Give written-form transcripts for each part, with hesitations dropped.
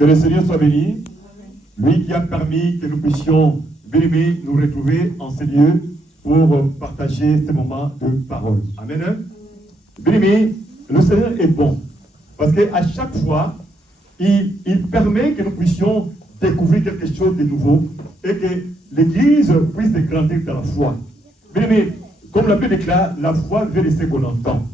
Que le Seigneur soit béni. Lui qui a permis que nous puissions, bien-aimés, nous retrouver en ces lieux pour partager ces moments de parole. Amen. Bien-aimés, le Seigneur est bon. Parce qu'à chaque fois, il permet que nous puissions découvrir quelque chose de nouveau et que l'Église puisse grandir dans la foi. Bien-aimés, comme la Bible déclare, la foi vient de ce qu'on entend.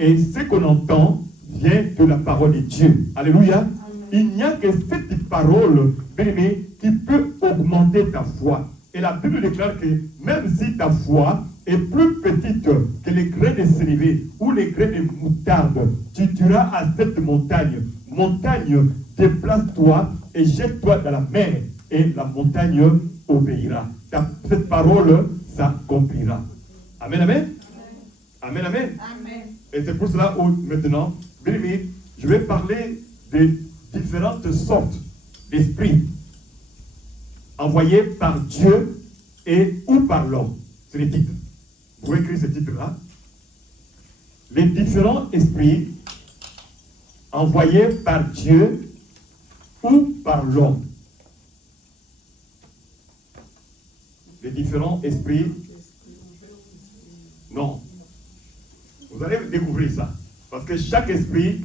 Et ce qu'on entend vient de la parole de Dieu. Alléluia. Il n'y a que cette parole, bien-aimé, qui peut augmenter ta foi. Et la Bible déclare que même si ta foi est plus petite que les grains de sénévé ou les grains de moutarde, tu diras à cette montagne, montagne, déplace-toi et jette-toi dans la mer. Et la montagne obéira. Cette parole s'accomplira. Amen, amen. Amen, amen. Amen. Et c'est pour cela où maintenant, bien aimé, je vais parler des différentes sortes d'esprits envoyés par Dieu et ou par l'homme. C'est le titre. Vous pouvez écrire ce titre-là. Les différents esprits envoyés par Dieu ou par l'homme. Les différents esprits. Non. Vous allez découvrir ça. Parce que chaque esprit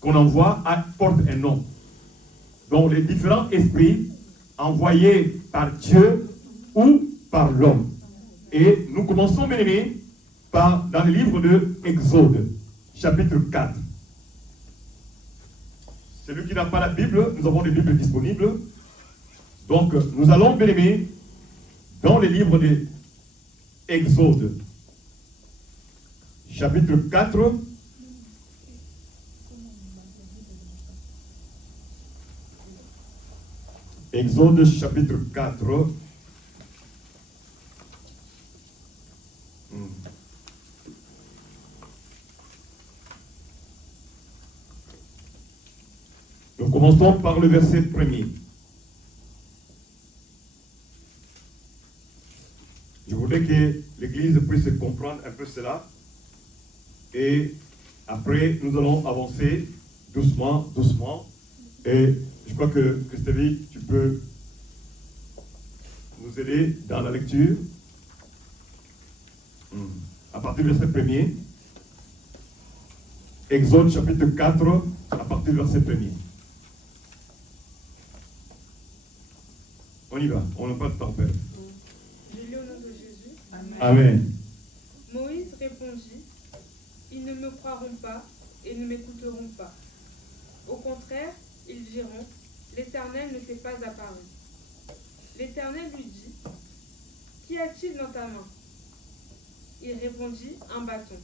qu'on envoie porte un nom. Donc les différents esprits envoyés par Dieu ou par l'homme. Et nous commençons, bien aimés, dans le livre de Exode, chapitre 4. Celui qui n'a pas la Bible, nous avons des Bibles disponibles. Donc nous allons, bien aimés, dans le livre de Exode, chapitre 4. Exode chapitre 4. Nous commençons par le verset 1er. Je voudrais que l'Église puisse comprendre un peu cela. Et après, nous allons avancer doucement, doucement. Et je crois que Christophe, tu peux nous aider dans la lecture. À partir du verset 1er. Exode chapitre 4, à partir du verset 1er. On y va, on n'a pas de temps perdre. Je lis au nom de Jésus. Amen. Amen. Moïse répondit, ils ne me croiront pas et ne m'écouteront pas. Au contraire, ils diront, l'Éternel ne t'est pas apparu. L'Éternel lui dit, qu'y a-t-il dans ta main? Il répondit, un bâton.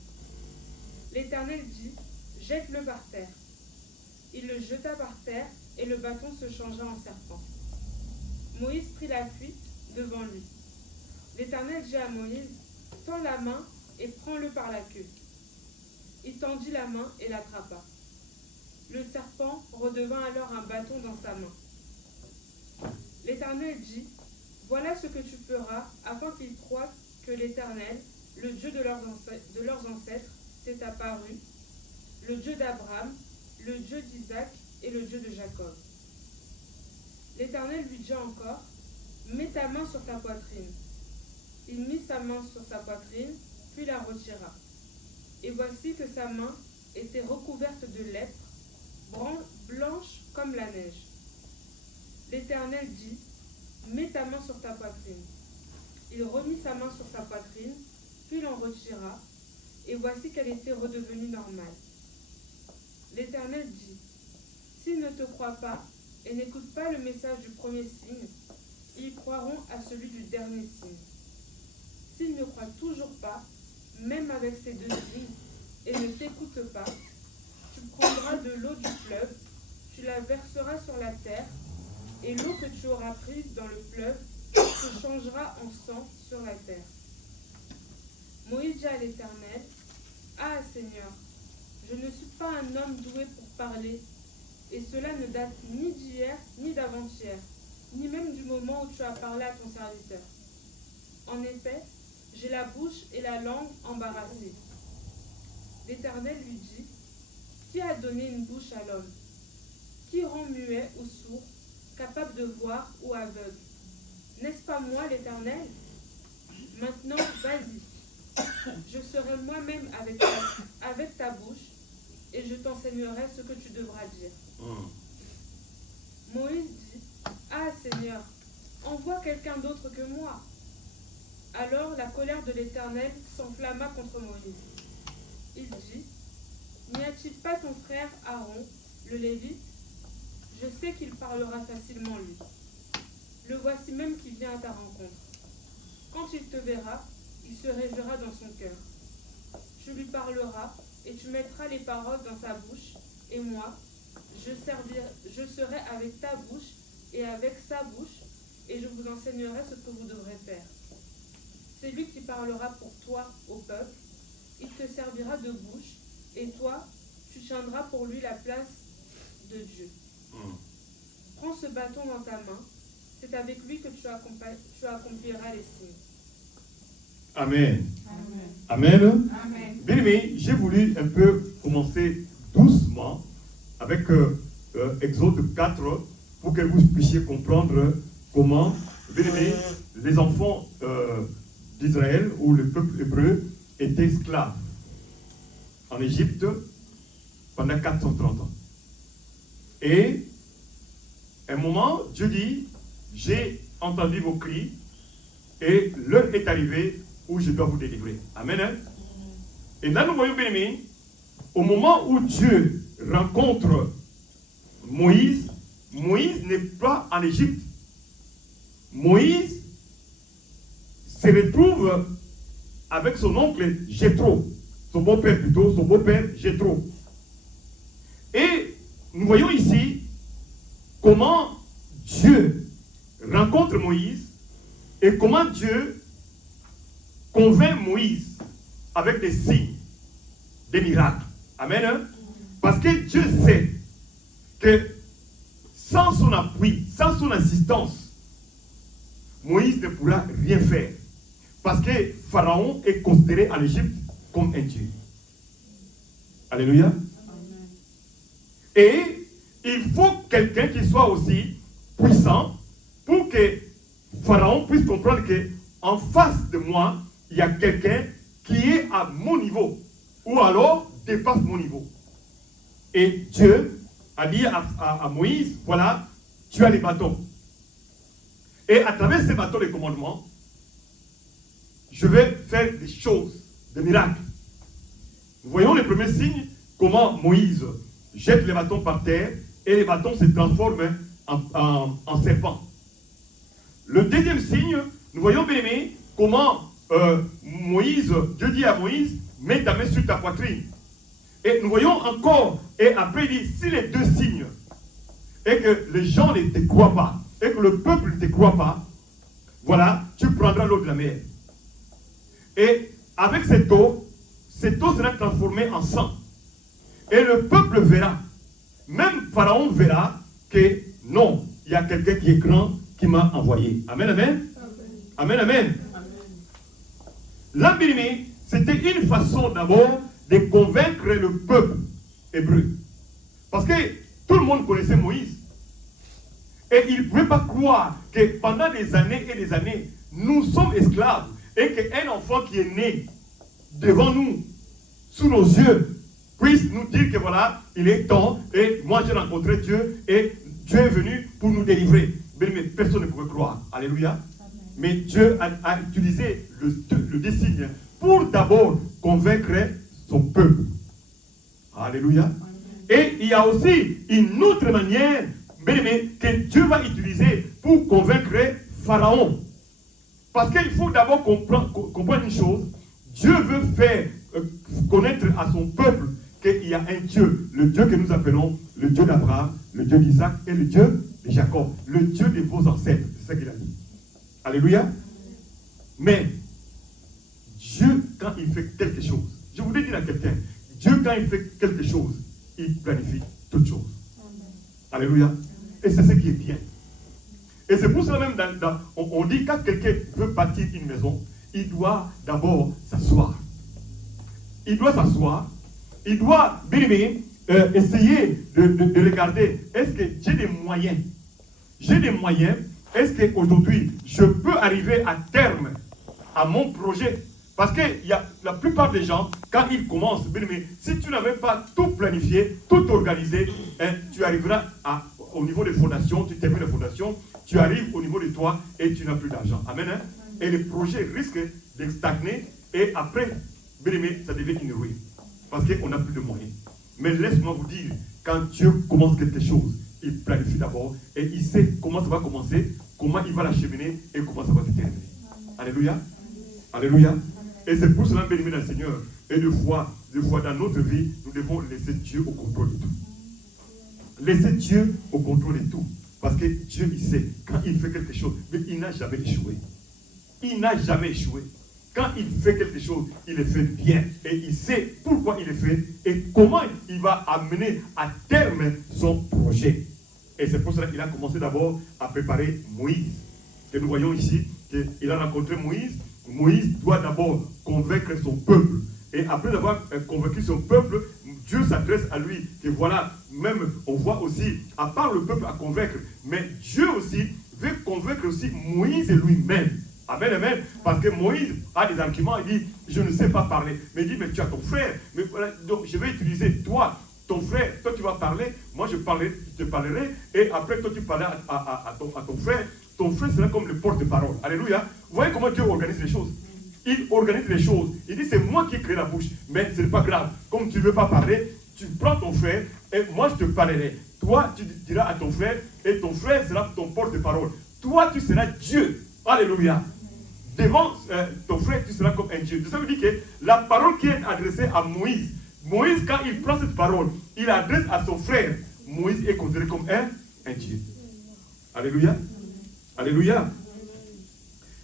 L'Éternel dit, jette-le par terre. Il le jeta par terre et le bâton se changea en serpent. Moïse prit la fuite devant lui. L'Éternel dit à Moïse, tends la main et prends-le par la queue. Il tendit la main et l'attrapa. Le serpent redevint alors un bâton dans sa main. L'Éternel dit, voilà ce que tu feras afin qu'ils croient que l'Éternel, le Dieu de leurs ancêtres, t'est apparu, le Dieu d'Abraham, le Dieu d'Isaac et le Dieu de Jacob. L'Éternel lui dit encore, mets ta main sur ta poitrine. Il mit sa main sur sa poitrine, puis la retira. Et voici que sa main était recouverte de lèpre, blanche comme la neige. L'Éternel dit, mets ta main sur ta poitrine. Il remit sa main sur sa poitrine, puis l'en retira, et voici qu'elle était redevenue normale. L'Éternel dit, s'ils ne te croient pas et n'écoutent pas le message du premier signe, ils croiront à celui du dernier signe. S'ils ne croient toujours pas, même avec ces deux signes, et ne t'écoutent pas, tu prendras de l'eau du fleuve, tu la verseras sur la terre, et l'eau que tu auras prise dans le fleuve se changera en sang sur la terre. Moïse dit à l'Éternel, ah Seigneur, je ne suis pas un homme doué pour parler, et cela ne date ni d'hier ni d'avant-hier, ni même du moment où tu as parlé à ton serviteur. En effet, j'ai la bouche et la langue embarrassées. L'Éternel lui dit, qui a donné une bouche à l'homme? Qui rend muet ou sourd, capable de voir ou aveugle? N'est-ce pas moi, l'Éternel? Maintenant, vas-y. Je serai moi-même avec ta bouche et je t'enseignerai ce que tu devras dire. Moïse dit, ah Seigneur, envoie quelqu'un d'autre que moi. Alors la colère de l'Éternel s'enflamma contre Moïse. Il dit, n'y a-t-il pas ton frère Aaron, le Lévite? Je sais qu'il parlera facilement lui. Le voici même qui vient à ta rencontre. Quand il te verra, il se réjouira dans son cœur. Tu lui parleras et tu mettras les paroles dans sa bouche, et moi, je serai avec ta bouche et avec sa bouche, et je vous enseignerai ce que vous devrez faire. C'est lui qui parlera pour toi au peuple, il te servira de bouche, et toi, tu tiendras pour lui la place de Dieu. Prends ce bâton dans ta main, c'est avec lui que tu accompliras les signes. Amen. Amen. Amen. Amen. Bien aimé, j'ai voulu un peu commencer doucement avec Exode 4 pour que vous puissiez comprendre comment, bien aimé, les enfants d'Israël ou le peuple hébreu étaient esclaves en Égypte pendant 430 ans. Et à un moment, Dieu dit, j'ai entendu vos cris et l'heure est arrivée où je dois vous délivrer. Amen. Hein? Et là, nous voyons bien aimé, au moment où Dieu rencontre Moïse, Moïse n'est pas en Égypte. Moïse se retrouve avec son oncle Jéthro, son beau-père plutôt, son beau-père Jéthro. Et nous voyons ici comment Dieu rencontre Moïse et comment Dieu convainc Moïse avec des signes, des miracles. Amen. Hein? Parce que Dieu sait que sans son appui, sans son assistance, Moïse ne pourra rien faire. Parce que Pharaon est considéré en Égypte comme un Dieu. Alléluia. Amen. Et il faut quelqu'un qui soit aussi puissant pour que Pharaon puisse comprendre que en face de moi, il y a quelqu'un qui est à mon niveau ou alors dépasse mon niveau. Et Dieu a dit à Moïse, voilà, tu as les bâtons. Et à travers ces bâtons de commandement, je vais faire des choses, des miracles. Nous voyons les premiers signes, comment Moïse jette les bâtons par terre et les bâtons se transforment en serpents. Le deuxième signe, nous voyons bien aimé, comment Dieu dit à Moïse, mets ta main sur ta poitrine. Et nous voyons encore, et après il dit, si les deux signes, et que les gens ne te croient pas, et que le peuple ne te croit pas, voilà, tu prendras l'eau de la mer. Et avec cette eau sera transformée en sang. Et le peuple verra, même Pharaon verra que non, il y a quelqu'un qui est grand qui m'a envoyé. Amen, amen. Amen, amen. Là, c'était une façon d'abord de convaincre le peuple hébreu. Parce que tout le monde connaissait Moïse. Et il ne pouvait pas croire que pendant des années et des années, nous sommes esclaves. Et qu'un enfant qui est né devant nous, sous nos yeux, puisse nous dire que voilà, il est temps, et moi j'ai rencontré Dieu, et Dieu est venu pour nous délivrer. Mais personne ne pouvait croire. Alléluia. Amen. Mais Dieu a utilisé le dessin pour d'abord convaincre son peuple. Alléluia. Amen. Et il y a aussi une autre manière que Dieu va utiliser pour convaincre Pharaon. Parce qu'il faut d'abord comprendre une chose. Dieu veut faire connaître à son peuple qu'il y a un Dieu, le Dieu que nous appelons le Dieu d'Abraham, le Dieu d'Isaac et le Dieu de Jacob, le Dieu de vos ancêtres. C'est ça qu'il a dit. Alléluia. Mais Dieu, quand il fait quelque chose, je voudrais dire à quelqu'un, Dieu, quand il fait quelque chose, il planifie toutes choses. Alléluia. Et c'est ce qui est bien. Et c'est pour cela même, on dit quand quelqu'un veut bâtir une maison, il doit d'abord s'asseoir. Il doit s'asseoir. Il doit, bien aimé, essayer de regarder, est-ce que j'ai des moyens? J'ai des moyens. Est-ce qu'aujourd'hui, je peux arriver à terme à mon projet? Parce que la plupart des gens, quand ils commencent, mais si tu n'avais pas tout planifié, tout organisé, hein, tu arriveras au niveau des fondations, tu termines les fondations, tu arrives au niveau de toi et tu n'as plus d'argent. Amen. Hein? Et le projet risque de stagner et après, ça devient une ruine. Parce qu'on n'a plus de moyens. Mais laisse-moi vous dire, quand Dieu commence quelque chose, il planifie d'abord et il sait comment ça va commencer, comment il va l'acheminer et comment ça va se terminer. Alléluia. Alléluia. Et c'est pour cela, béni le Seigneur, et de fois dans notre vie, nous devons laisser Dieu au contrôle de tout. Laisser Dieu au contrôle de tout. Parce que Dieu, il sait, quand il fait quelque chose, mais il n'a jamais échoué. Il n'a jamais échoué. Quand il fait quelque chose, il le fait bien. Et il sait pourquoi il le fait et comment il va amener à terme son projet. Et c'est pour cela qu'il a commencé d'abord à préparer Moïse. Que nous voyons ici, qu'il a rencontré Moïse. Moïse doit d'abord convaincre son peuple. Et après avoir convaincu son peuple, Dieu s'adresse à lui. Et voilà, même on voit aussi, à part le peuple à convaincre, mais Dieu aussi veut convaincre aussi Moïse et lui-même. Amen, amen. Parce que Moïse a des arguments, il dit, je ne sais pas parler. Mais il dit, mais tu as ton frère. Mais voilà, donc je vais utiliser toi, ton frère. Toi tu vas parler, moi je te parlerai. Et après toi tu parleras à ton frère. Ton frère sera comme le porte-parole. Alléluia. Vous voyez comment Dieu organise les choses? Il organise les choses. Il dit, c'est moi qui ai créé la bouche. Mais ce n'est pas grave. Comme tu ne veux pas parler, tu prends ton frère et moi je te parlerai. Toi, tu diras à ton frère et ton frère sera ton porte-parole. Toi, tu seras Dieu. Alléluia. Devant ton frère, tu seras comme un Dieu. Ça veut dire que la parole qui est adressée à Moïse, Moïse, quand il prend cette parole, il adresse à son frère. Moïse est considéré comme un Dieu. Alléluia. Alléluia.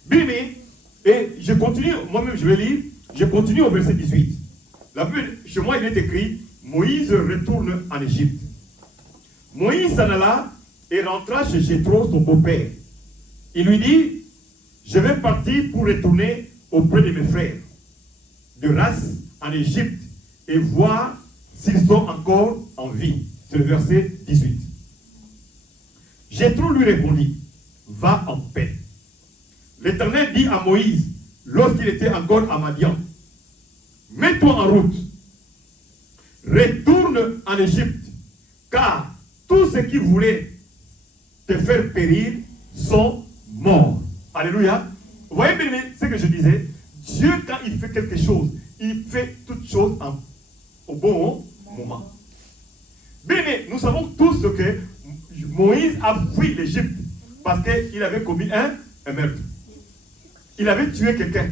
Bien aimé, et je continue, moi-même je vais lire, je continue au verset 18. La Bible, chez moi il est écrit, Moïse retourne en Égypte. Moïse s'en alla et rentra chez Jéthro, son beau-père. Il lui dit, je vais partir pour retourner auprès de mes frères de race en Égypte et voir s'ils sont encore en vie. C'est le verset 18. Jéthro lui répondit, va en paix. L'Éternel dit à Moïse, lorsqu'il était encore à Madian, mets-toi en route, retourne en Égypte, car tous ceux qui voulaient te faire périr sont morts. Alléluia. Vous voyez bien ce que je disais, Dieu quand il fait quelque chose, il fait toutes choses au bon moment. Bien, nous savons tous que Moïse a fui l'Égypte parce qu'il avait commis un meurtre. Il avait tué quelqu'un.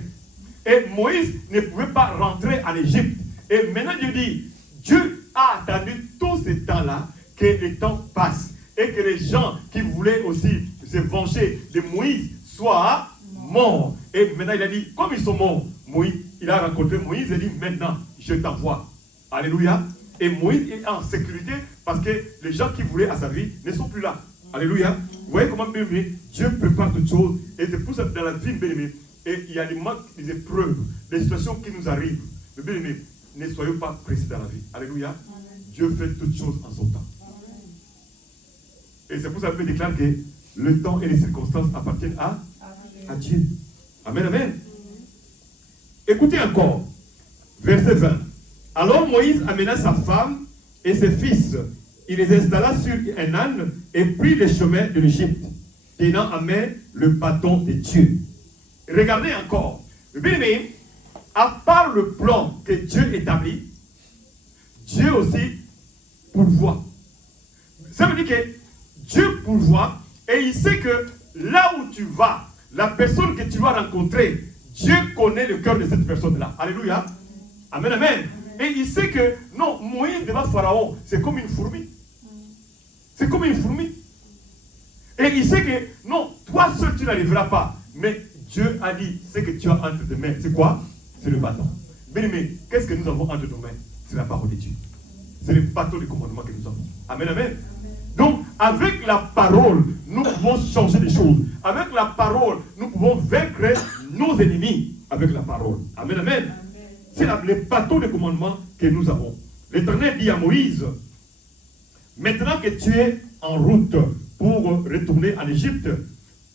Et Moïse ne pouvait pas rentrer en Égypte. Et maintenant Dieu dit, Dieu a attendu tout ce temps-là que le temps passe. Et que les gens qui voulaient aussi se venger de Moïse soient morts. Et maintenant il a dit, comme ils sont morts, Moïse, il a rencontré Moïse et dit, maintenant je t'envoie. Alléluia. Et Moïse est en sécurité parce que les gens qui voulaient à sa vie ne sont plus là. Alléluia. Vous voyez comment bien aimé, Dieu prépare toutes choses. Et c'est pour ça que dans la vie, bien aimé, et il y a des manques, des épreuves, des situations qui nous arrivent. Mais bien aimé, ne soyons pas pressés dans la vie. Alléluia. Amen. Dieu fait toutes choses en son temps. Amen. Et c'est pour ça que je déclare que le temps et les circonstances appartiennent à Dieu. Amen, amen. Écoutez encore, verset 20. Alors Moïse amena sa femme et ses fils. Il les installa sur un âne et prit le chemin de l'Égypte, tenant en main le bâton de Dieu. Regardez encore. Bien aimé, à part le plan que Dieu établit, Dieu aussi pourvoit. Ça veut dire que Dieu pourvoit et il sait que là où tu vas, la personne que tu vas rencontrer, Dieu connaît le cœur de cette personne-là. Alléluia. Amen, amen. Et il sait que, non, Moïse devant Pharaon, c'est comme une fourmi. C'est comme une fourmi. Et il sait que, non, toi seul tu n'arriveras pas. Mais Dieu a dit, ce que tu as entre tes mains, c'est quoi? C'est le bâton. Mais qu'est-ce que nous avons entre nos mains? C'est la parole de Dieu. C'est le bâton de commandement que nous avons. Amen, amen. Donc, avec la parole, nous pouvons changer les choses. Avec la parole, nous pouvons vaincre nos ennemis. Avec la parole. Amen, amen. C'est le bâton de commandement que nous avons. l'Éternel dit à Moïse, maintenant que tu es en route pour retourner en Égypte,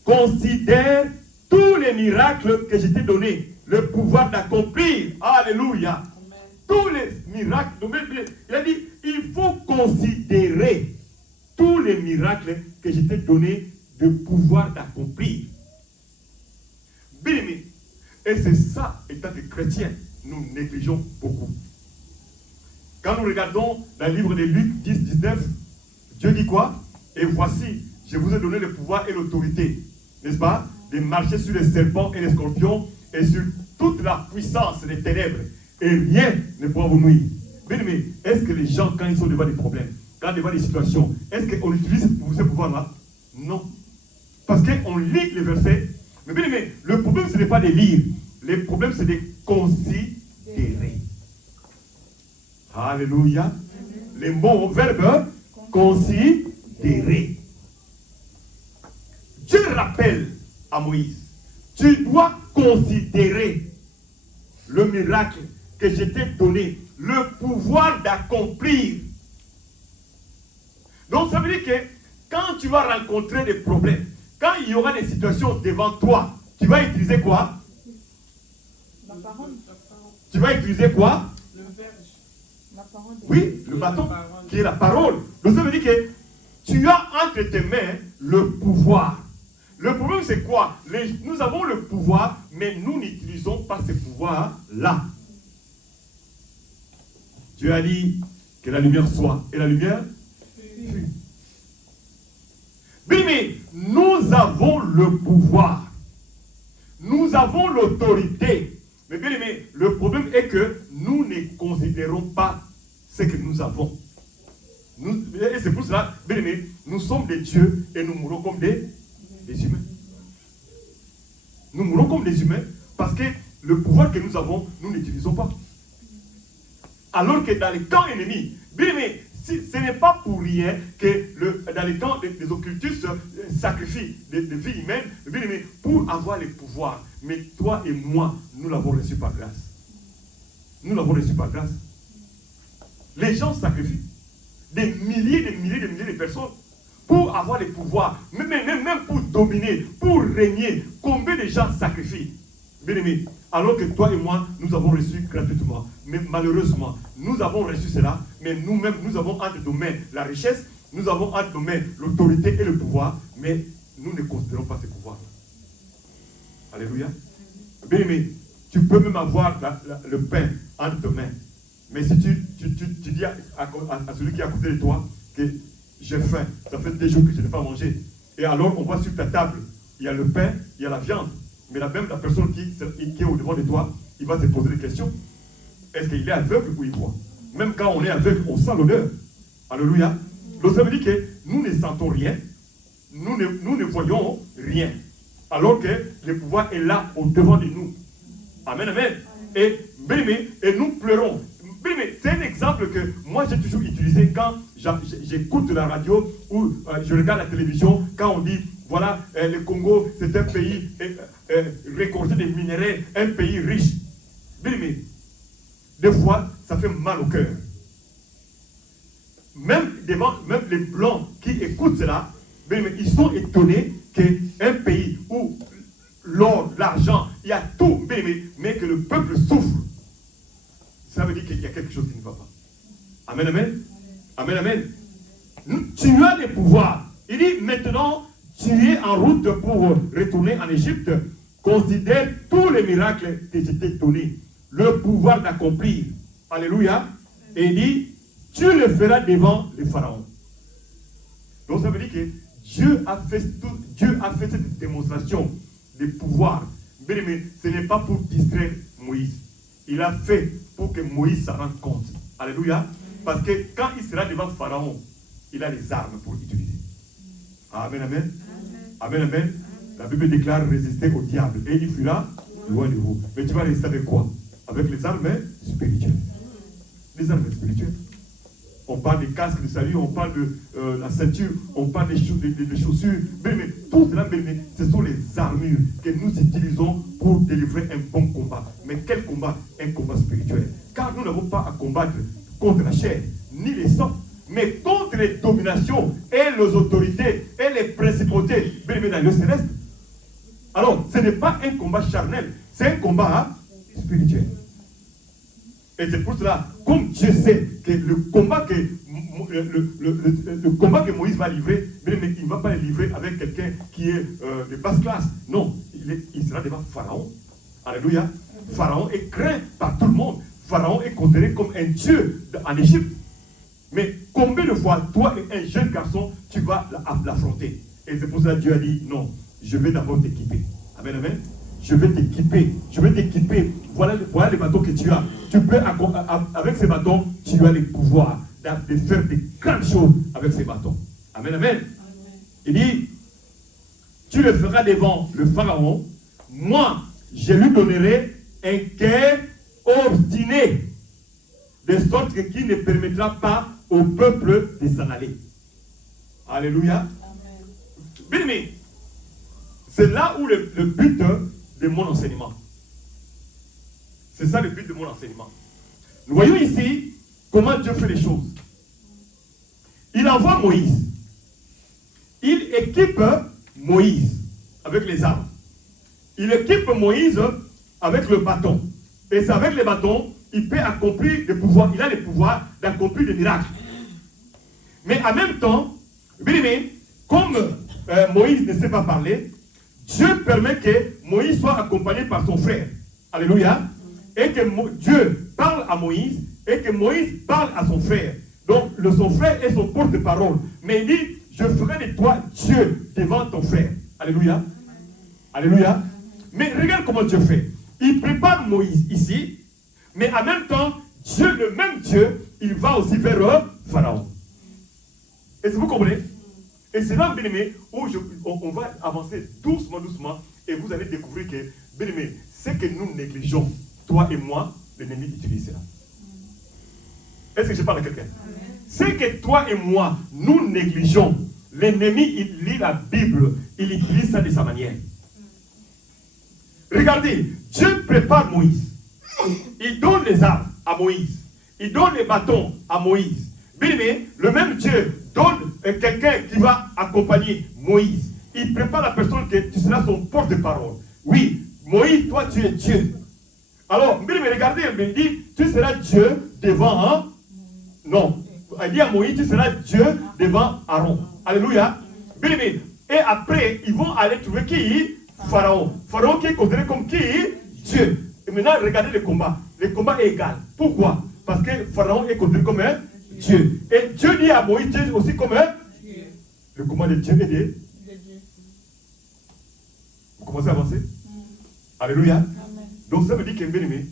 considère tous les miracles que je t'ai donnés, le pouvoir d'accomplir. Alléluia. Amen. Tous les miracles. Il a dit, il faut considérer tous les miracles que je t'ai donnés, le pouvoir d'accomplir. Bien aimé. Et c'est ça, étant des chrétiens, nous négligeons beaucoup. Quand nous regardons dans le livre de Luc 10, 19, Dieu dit quoi? Et voici, je vous ai donné le pouvoir et l'autorité, n'est-ce pas? De marcher sur les serpents et les scorpions et sur toute la puissance des ténèbres. Et rien ne pourra vous nuire. Mais est-ce que les gens, quand ils sont devant des problèmes, quand devant des situations, est-ce qu'on utilise ce pouvoir-là? Non. Parce qu'on lit les versets. Mais bien aimé, le problème, ce n'est pas de lire. Le problème, c'est de considérer. Alléluia. Les mots, verbe, considérer. Dieu rappelle à Moïse, tu dois considérer le miracle que je t'ai donné, le pouvoir d'accomplir. Donc ça veut dire que quand tu vas rencontrer des problèmes, quand il y aura des situations devant toi, tu vas utiliser quoi? La parole. Tu vas utiliser quoi? Le verbe. La parole. Oui, le bâton, qui est la parole. Donc ça veut dire que tu as entre tes mains le pouvoir. Le problème c'est quoi? Nous avons le pouvoir, mais nous n'utilisons pas ce pouvoir-là. Dieu a dit que la lumière soit, et la lumière fut. Mais nous avons le pouvoir. Nous avons l'autorité. Mais bien aimé, le problème est que nous ne considérons pas ce que nous avons. Et c'est pour cela, bien aimé, nous sommes des dieux et nous mourons comme des humains. Nous mourons comme des humains parce que le pouvoir que nous avons, nous n'utilisons pas. Alors que dans les camps ennemis, bien aimé, ce n'est pas pour rien que dans les camps des occultistes sacrifient des vies humaines, bien aimé, pour avoir les pouvoirs. Mais toi et moi, nous l'avons reçu par grâce. Nous l'avons reçu par grâce. Les gens sacrifient des milliers de personnes pour avoir les pouvoirs, même pour dominer, pour régner. Combien de gens sacrifient? Bien aimé, alors que toi et moi, nous avons reçu gratuitement. Mais malheureusement, nous avons reçu cela, mais nous-mêmes, nous avons entre nos mains la richesse, nous avons entre nos mains l'autorité et le pouvoir, mais nous ne considérons pas ces pouvoirs. Alléluia. Bien aimé, tu peux même avoir le pain entre tes mains. Mais si tu dis à celui qui est à côté de toi que j'ai faim, ça fait des jours que je n'ai pas mangé. Et alors on voit sur ta table, il y a le pain, il y a la viande. Mais la personne qui est au-devant de toi, il va se poser des questions. Est-ce qu'il est aveugle ou il voit? Même quand on est aveugle, on sent l'odeur. Alléluia. Donc ça veut dire que nous ne sentons rien. Nous ne voyons rien. Alors que le pouvoir est là au-devant de nous. Amen, amen. Et nous pleurons. C'est un exemple que moi j'ai toujours utilisé quand j'écoute la radio ou je regarde la télévision, quand on dit, voilà, le Congo, c'est un pays récolté des minéraux, un pays riche. Des fois, ça fait mal au cœur. Même les Blancs qui écoutent cela, ils sont étonnés qu'un pays où l'or, l'argent, il y a tout, mais que le peuple souffre. Ça veut dire qu'il y a quelque chose qui ne va pas. Amen, amen. Amen, amen. Tu as des pouvoirs. Il dit maintenant, tu es en route pour retourner en Égypte. Considère tous les miracles que je t'ai donnés. Le pouvoir d'accomplir. Alléluia. Et il dit, tu le feras devant le Pharaon. Donc ça veut dire que Dieu a fait cette démonstration de pouvoir. Mais ce n'est pas pour distraire Moïse. Il a fait pour que Moïse s'en rende compte. Alléluia. Parce que quand il sera devant Pharaon, il a les armes pour utiliser. Amen, amen. Amen, amen. La Bible déclare résister au diable et il fuira loin de vous. Mais tu vas résister avec quoi? Avec les armes spirituelles. Les armes spirituelles. On parle des casques de salut, on parle de la ceinture, on parle des chaussures. Mais tout cela, ce sont les armures que nous utilisons pour délivrer un bon combat. Mais quel combat? Un combat spirituel. Car nous n'avons pas à combattre contre la chair, ni les sangs, mais contre les dominations et les autorités et les principautés bien-aimés dans le céleste. Alors, ce n'est pas un combat charnel, c'est un combat spirituel. Et c'est pour cela, comme Dieu sait que le combat que Moïse va livrer, mais il ne va pas le livrer avec quelqu'un qui est de basse classe. Non, il sera devant Pharaon. Alléluia. Pharaon est craint par tout le monde. Pharaon est considéré comme un dieu en Égypte. Mais combien de fois, toi et un jeune garçon, tu vas l'affronter? Et c'est pour ça que Dieu a dit, non, je vais d'abord t'équiper. Amen, amen. Je vais t'équiper. Je vais t'équiper. Voilà les bâtons que tu as. Tu peux, avec ces bâtons, tu as le pouvoir de faire des grandes choses avec ces bâtons. Amen, amen. Amen. Il dit, tu le feras devant le Pharaon. Moi, je lui donnerai un cœur obstiné, de sorte qu'il ne permettra pas au peuple de s'en aller. Alléluia. Bien aimé, c'est là où le but de mon enseignement. C'est ça le but de mon enseignement. Nous voyons ici comment Dieu fait les choses. Il envoie Moïse. Il équipe Moïse avec les armes. Il équipe Moïse avec le bâton. Et c'est avec les bâtons, il peut accomplir des pouvoirs. Il a le pouvoir d'accomplir des miracles. Mais en même temps, bien aimé, comme Moïse ne sait pas parler, Dieu permet que Moïse soit accompagné par son frère. Alléluia. Et que Dieu parle à Moïse et que Moïse parle à son frère. Donc, son frère est son porte-parole. Mais il dit, je ferai de toi Dieu devant ton frère. Alléluia. Alléluia. Mais regarde comment Dieu fait. Il prépare Moïse ici, mais en même temps, Dieu, le même Dieu, il va aussi vers Pharaon. Est-ce que vous comprenez? Et c'est là, bien aimé, où on va avancer doucement, doucement, et vous allez découvrir que, bien aimé, ce que nous négligeons, toi et moi, l'ennemi utilise cela. Est-ce que je parle à quelqu'un? Ce que toi et moi, nous négligeons, l'ennemi, il lit la Bible, il utilise ça de sa manière. Regardez, Dieu prépare Moïse. Il donne les armes à Moïse. Il donne les bâtons à Moïse. Bien aimé, le même Dieu donne quelqu'un qui va accompagner Moïse. Il prépare la personne que tu seras son porte-parole. Oui, Moïse, toi tu es Dieu. Alors, bien aimé, regardez, il dit, tu seras Dieu devant, hein? Non, il dit à Moïse, tu seras Dieu devant Aaron. Alléluia. Bien aimé, et après, ils vont aller trouver qui? Pharaon. Pharaon qui est considéré comme qui? Dieu. Et maintenant, regardez le combat. Le combat est égal. Pourquoi? Parce que Pharaon est considéré comme un Dieu. Et Dieu dit à Moïse, Dieu aussi comme un Dieu. Le combat de Dieu est de Dieu. Vous commencez à avancer? Alléluia. Amen. Donc ça veut dire que, bien aimé,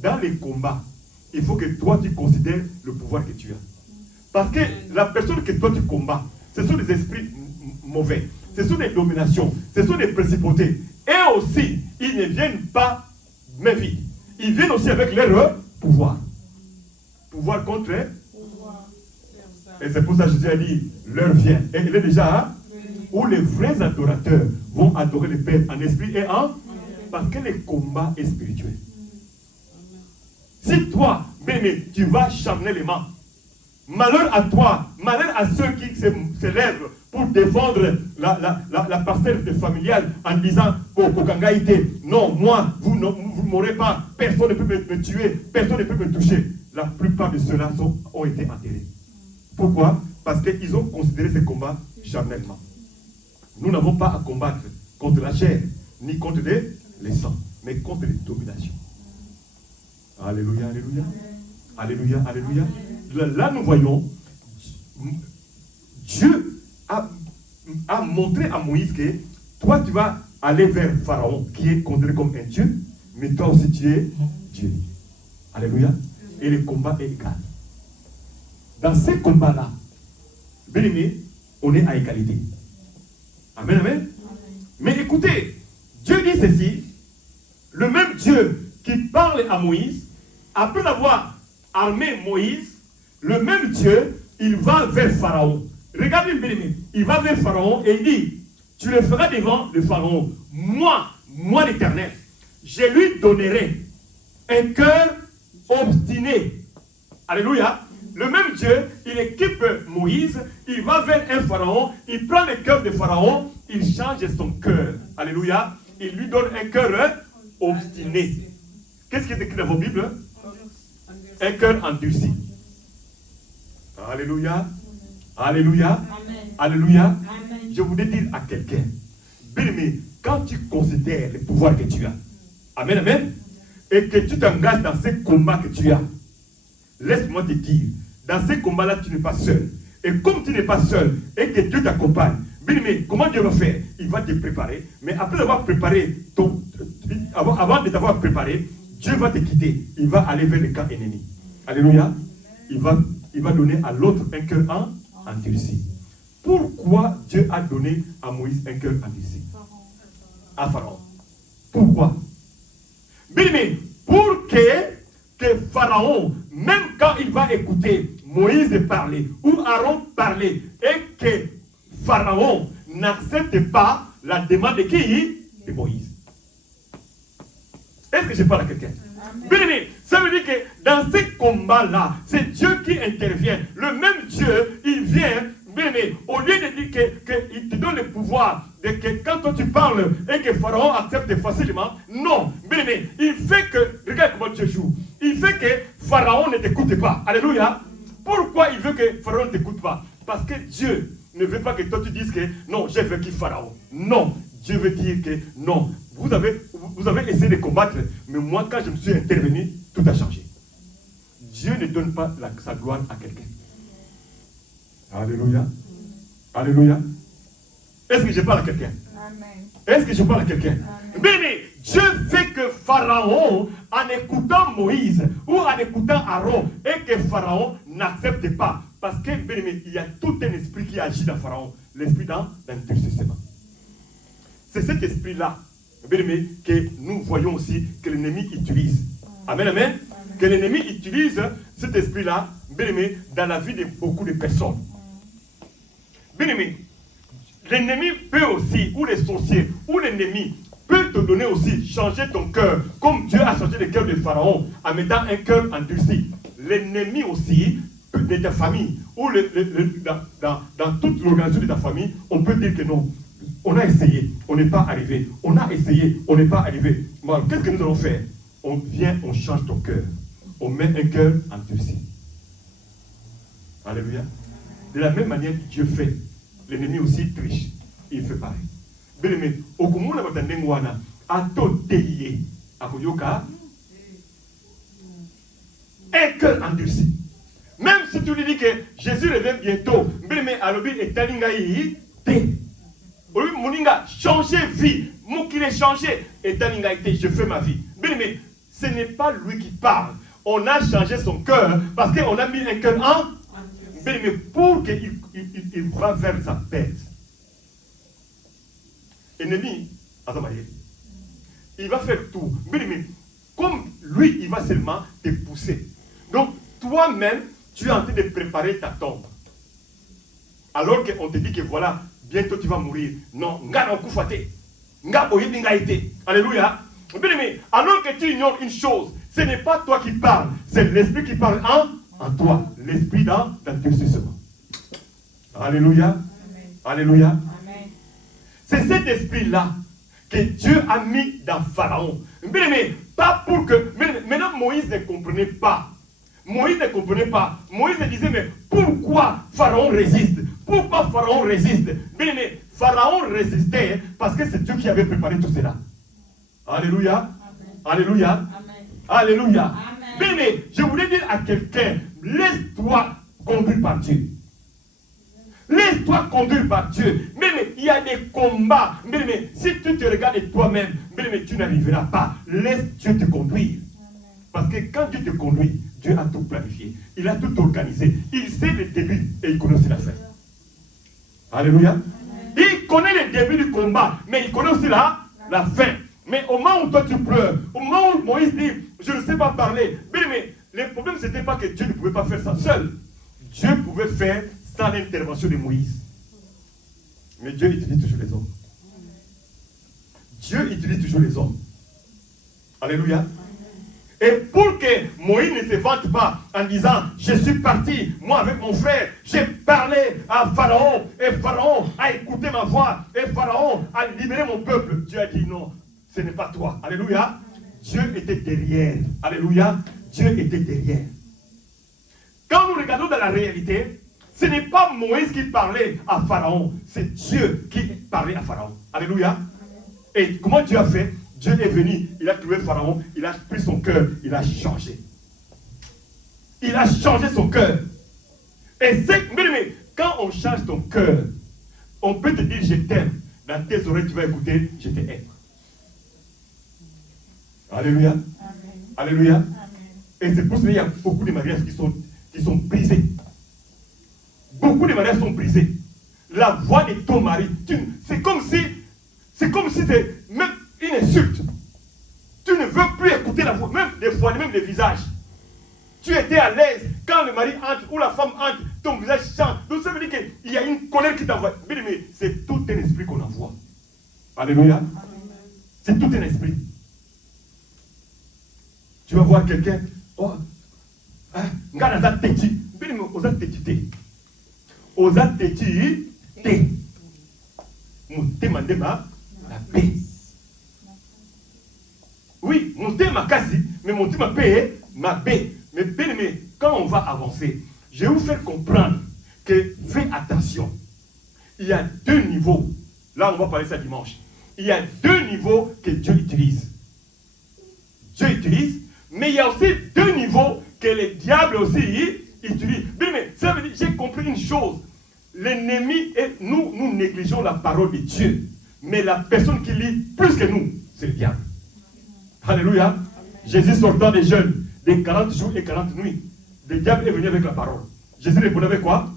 dans les combats, il faut que toi tu considères le pouvoir que tu as. Parce que la personne que toi tu combats, ce sont des esprits mauvais. Ce sont des dominations, ce sont des principautés. Et aussi, ils ne viennent pas main vide. Ils viennent aussi avec leur pouvoir. Pouvoir contre eux. Et c'est pour ça que Jésus a dit, l'heure vient. Et il est déjà où les vrais adorateurs vont adorer le Père en esprit et en... Parce que le combat est spirituel. Si toi, bébé, tu vas charnellement, malheur à toi, malheur à ceux qui se lèvent pour défendre la parcelle familiale en disant oh, Kokangaïté, non, moi, vous ne m'aurez pas, personne ne peut me tuer, personne ne peut me toucher. La plupart de ceux-là ont été enterrés. Pourquoi? Parce qu'ils ont considéré ce combat charnellement. Nous n'avons pas à combattre contre la chair, ni contre les sangs, mais contre les dominations. Alléluia, alléluia. Alléluia, alléluia. Là, nous voyons, Dieu a montré à Moïse que toi, tu vas aller vers Pharaon, qui est considéré comme un Dieu, mais toi aussi, tu es Dieu. Alléluia. Et le combat est égal. Dans ce combat-là, bien aimé, on est à égalité. Amen, amen. Mais écoutez, Dieu dit ceci, le même Dieu qui parle à Moïse, après avoir armé Moïse, le même Dieu, il va vers Pharaon. Regardez bien aimé, il va vers Pharaon et il dit, tu le feras devant le Pharaon. Moi l'Éternel, je lui donnerai un cœur obstiné. Alléluia. Le même Dieu, il équipe Moïse, il va vers un pharaon, il prend le cœur de pharaon, il change son cœur. Alléluia. Il lui donne un cœur obstiné. Qu'est-ce qui est écrit dans vos Bibles? Un cœur endurci. Alléluia. Alléluia. Alléluia. Amen. Je voudrais dire à quelqu'un, bien-aimé, quand tu considères le pouvoir que tu as, amen, amen, et que tu t'engages dans ce combat que tu as, laisse-moi te dire, dans ce combat-là, tu n'es pas seul. Et comme tu n'es pas seul et que Dieu t'accompagne, bien-aimé, comment Dieu va faire? Il va te préparer. Mais après avoir préparé, avant de t'avoir préparé, Dieu va te quitter. Il va aller vers le camp ennemi. Alléluia. Il va donner à l'autre un cœur endurci. Pourquoi Dieu a donné à Moïse un cœur endurci? À Pharaon. Pourquoi? Bien-aimé, pour que Pharaon, même quand il va écouter Moïse parler ou Aaron parler et que Pharaon n'accepte pas la demande de qui? De Moïse. Est-ce que je parle à quelqu'un? Bien-aimé, ça veut dire que dans ce combat-là, c'est Dieu qui intervient. Le même Dieu, il vient, bien-aimé, au lieu de dire qu'il te donne le pouvoir, de que quand toi tu parles et que Pharaon accepte facilement, non, bien-aimé, il fait que, regarde comment Dieu joue, il fait que Pharaon ne t'écoute pas. Alléluia. Pourquoi il veut que Pharaon ne t'écoute pas? Parce que Dieu ne veut pas que toi tu dises que non, j'ai vaincu Pharaon. Non, Dieu veut dire que non, vous avez essayé de combattre, mais moi quand je me suis intervenu, tout a changé. Dieu ne donne pas sa gloire à quelqu'un. Alléluia. Alléluia. Est-ce que je parle à quelqu'un? Amen. Est-ce que je parle à quelqu'un? Bien, Dieu fait que Pharaon, en écoutant Moïse ou en écoutant Aaron, et que Pharaon n'accepte pas. Parce que, bien aimé, il y a tout un esprit qui agit dans Pharaon. L'esprit d'endurcissement. C'est cet esprit-là, bien aimé, que nous voyons aussi que l'ennemi utilise. Amen, amen. Que l'ennemi utilise cet esprit-là, bien aimé, dans la vie de beaucoup de personnes. Bien aimé, l'ennemi peut aussi, ou les sorciers, ou l'ennemi peut te donner aussi, changer ton cœur, comme Dieu a changé le cœur de Pharaon, en mettant un cœur endurci. L'ennemi aussi, de ta famille, ou dans toute l'organisation de ta famille, on peut dire que non, on a essayé, on n'est pas arrivé, on a essayé, on n'est pas arrivé. Alors, qu'est-ce que nous allons faire? On vient, on change ton cœur, on met un cœur endurci. Alléluia. De la même manière que Dieu fait, l'ennemi aussi triche. Il fait pareil. Bien aimé, au commun de votre nengwana, à tout délié, à Koyoka, un cœur endurci. Même si tu lui dis que Jésus revient bientôt, bien aimé, à l'objet et talingaï, t'es. Oui, Moninga, changer vie. Mon qui est changé, et talingaï, je fais ma vie. Bien aimé, ce n'est pas lui qui parle. On a changé son cœur parce qu'on a mis un cœur en. Bien aimé, pour qu'il va vers sa bête. Ennemi, il va faire tout. Mais comme lui, il va seulement te pousser. Donc, toi-même, tu es en train de préparer ta tombe. Alors qu'on te dit que voilà, bientôt tu vas mourir. Non, alléluia. Mais alors que tu ignores une chose, ce n'est pas toi qui parles, c'est l'esprit qui parle en toi. L'esprit dans l'endurcissement. Alléluia. Alléluia. Amen. C'est cet esprit-là que Dieu a mis dans Pharaon. Mais pas pour que... Maintenant, Moïse ne comprenait pas. Moïse ne comprenait pas. Moïse disait, mais pourquoi Pharaon résiste? Pourquoi Pharaon résiste? Mais Pharaon résistait parce que c'est Dieu qui avait préparé tout cela. Alléluia. Amen. Alléluia. Amen. Alléluia. Amen. Mais je voulais dire à quelqu'un, laisse-toi conduire par Dieu. Laisse-toi conduire par Dieu. Mais il y a des combats. Mais si tu te regardes toi-même, mais tu n'arriveras pas. Laisse Dieu te conduire. Parce que quand Dieu te conduit, Dieu a tout planifié. Il a tout organisé. Il sait le début et il connaît aussi la fin. Alléluia. Il connaît le début du combat, mais il connaît aussi la fin. Mais au moment où toi tu pleures, au moment où Moïse dit, je ne sais pas parler, mais le problème ce n'était pas que Dieu ne pouvait pas faire ça seul. Dieu pouvait faire sans l'intervention de Moïse. Mais Dieu utilise toujours les hommes. Dieu utilise toujours les hommes. Alléluia. Et pour que Moïse ne se vante pas en disant, je suis parti, moi avec mon frère, j'ai parlé à Pharaon, et Pharaon a écouté ma voix, et Pharaon a libéré mon peuple. Dieu a dit non, ce n'est pas toi. Alléluia. Dieu était derrière. Alléluia. Dieu était derrière. Quand nous regardons dans la réalité, ce n'est pas Moïse qui parlait à Pharaon, c'est Dieu qui parlait à Pharaon. Alléluia. Et comment Dieu a fait? Dieu est venu, il a trouvé Pharaon, il a pris son cœur, il a changé. Il a changé son cœur. Et c'est, mais quand on change ton cœur, on peut te dire je t'aime. Dans tes oreilles, tu vas écouter, je t'aime. Alléluia. Amen. Alléluia. Amen. Et c'est pour ça qu'il y a beaucoup de mariages qui sont brisés. Beaucoup de mariages sont brisés. La voix de ton mari, c'est comme si c'est même une insulte. Tu ne veux plus écouter la voix, même des fois, même les visages. Tu étais à l'aise quand le mari entre ou la femme entre, ton visage change. Donc ça veut dire qu'il y a une colère qui t'envoie. Mais c'est tout un esprit qu'on envoie. Alléluia. C'est tout un esprit. Tu vas voir quelqu'un, oh, Nganaza Teti, mais Oza Teti, Oza Teti, Te, Moutema Dema, la paix. Oui, Moutema Kasi, mais Moutema paix, ma paix. Mais bien aimé, quand on va avancer, je vais vous faire comprendre que fais attention. Il y a deux niveaux. Là, on va parler ça dimanche. Il y a deux niveaux que Dieu utilise. Dieu utilise, mais il y a aussi deux niveaux que le diable aussi utilise. Mais ça veut dire, j'ai compris une chose. L'ennemi, et nous négligeons la parole de Dieu. Mais la personne qui lit plus que nous, c'est le diable. Alléluia. Jésus sortant des jeûnes, des 40 jours et 40 nuits. Le diable est venu avec la parole. Jésus répondait avec quoi?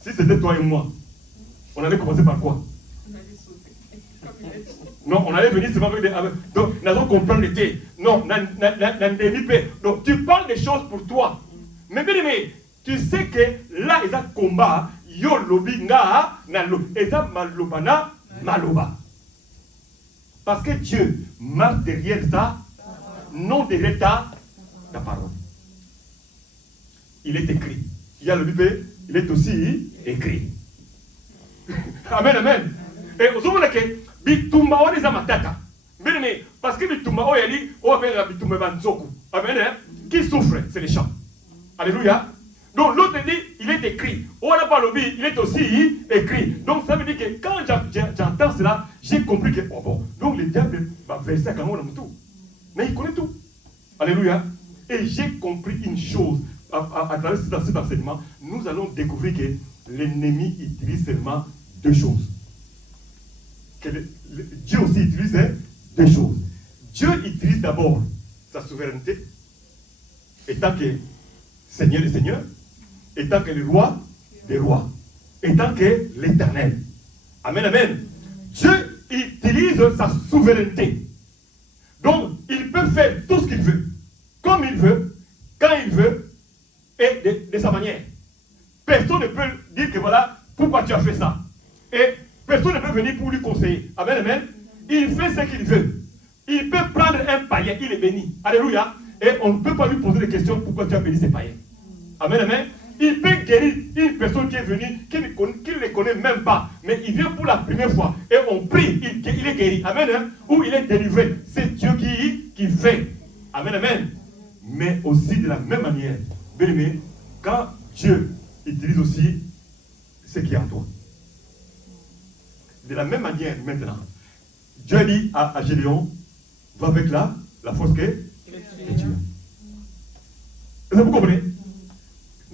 Si c'était toi et moi, on allait commencer par quoi? Non, on allait venir seulement avec des... Donc, nous allons comprendre le thé. Non, donc, tu parles des choses pour toi. Mais bien aimé, tu sais que là, il y a un combat. Yo lobi nga nalo. Et ça, malobana, maloba. Parce que Dieu marche derrière ça, non derrière ta parole. Il est écrit. Il y a le bébé, il est aussi écrit. Amen, amen. Et vous savez que bitumba on les a matata. Mais parce que bitumba on yali, on appelle la bitumba banzoku. Amen. Qui souffre, c'est les chants. Alléluia. Donc l'autre dit, il est écrit. On n'a pas le il est aussi écrit. Donc ça veut dire que quand j'entends cela, j'ai compris que, oh bon, donc le diable va verser à Kamon tout. Mais il connaît tout. Alléluia. Et j'ai compris une chose, à travers cet enseignement, nous allons découvrir que l'ennemi utilise seulement deux choses. Que Dieu aussi utilise deux choses. Dieu utilise d'abord sa souveraineté, étant que Seigneur des Seigneurs, étant que le roi des rois, étant que l'Éternel. Amen, amen. Dieu utilise sa souveraineté. Donc, il peut faire tout ce qu'il veut, comme il veut, quand il veut, et de sa manière. Personne ne peut dire que voilà, pourquoi tu as fait ça. Et personne ne peut venir pour lui conseiller. Amen, amen. Il fait ce qu'il veut. Il peut prendre un païen, il est béni. Alléluia. Et on ne peut pas lui poser des questions pourquoi tu as béni ces païens. Amen, amen. Il peut guérir une personne qui est venue, qui ne le connaît même pas, mais il vient pour la première fois. Et on prie, il est guéri. Amen, hein? Ou il est délivré. C'est Dieu qui fait. Amen, amen. Mais aussi de la même manière, bien aimé, quand Dieu utilise aussi ce qui est en toi. De la même manière, maintenant, Dieu dit à Gédéon, va avec la force que Dieu. Est-ce que vous comprenez?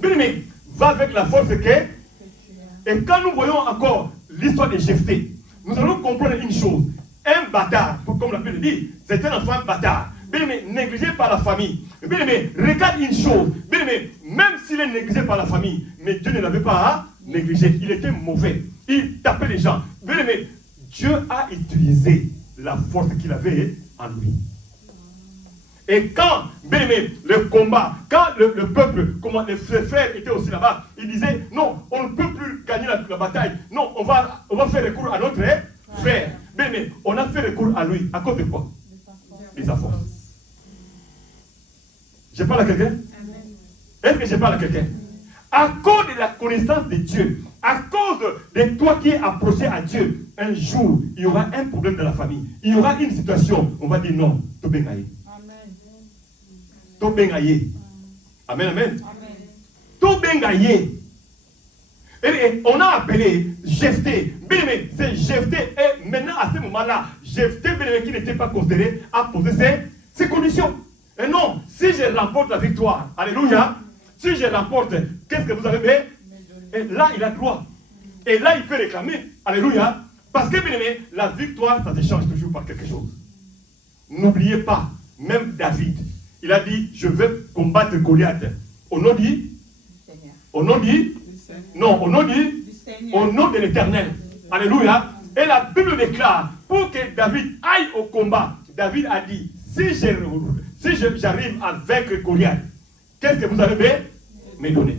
Bien aimé, va avec la force que. Et quand nous voyons encore l'histoire de Jephthé, nous allons comprendre une chose. Un bâtard, comme la Bible dit, c'est un enfant bâtard. Bien aimé, négligé par la famille. Bien aimé, regarde une chose. Bien aimé, même s'il est négligé par la famille, mais Dieu ne l'avait pas négligé. Il était mauvais. Il tapait les gens. Bien aimé, Dieu a utilisé la force qu'il avait en lui. Et quand, bien aimé, le combat, quand le peuple, comment les frères étaient aussi là-bas, ils disaient, non, on ne peut plus gagner la bataille. Non, on va faire recours à notre frère. Bien aimé, on a fait recours à lui. À cause de quoi? et sa force. Je parle à quelqu'un? Est-ce que je parle à quelqu'un? À cause de la connaissance de Dieu, à cause de toi qui es approché à Dieu, un jour, il y aura un problème dans la famille. Il y aura une situation, on va dire non, tout bien gaillé. Tout bien gaillé. Amen, amen. Tout bien gaillé. Et on a appelé Jephthé. Bien aimé, c'est Jephthé. Et maintenant, à ce moment-là, Jephthé, bien aimé, qui n'était pas considéré, a posé ses conditions. Et non, si je remporte la victoire, alléluia, si je remporte, qu'est-ce que vous avez fait? Et là, il a droit. Et là, il peut réclamer, alléluia, parce que, bien aimé, la victoire, ça se change toujours par quelque chose. N'oubliez pas, même David, il a dit, je veux combattre Goliath. Au nom dit, au nom dit, non, au nom dit, au nom de l'Éternel. Alléluia. Et la Bible déclare, pour que David aille au combat, David a dit, si j'arrive à vaincre Goliath, qu'est-ce que vous allez me donner?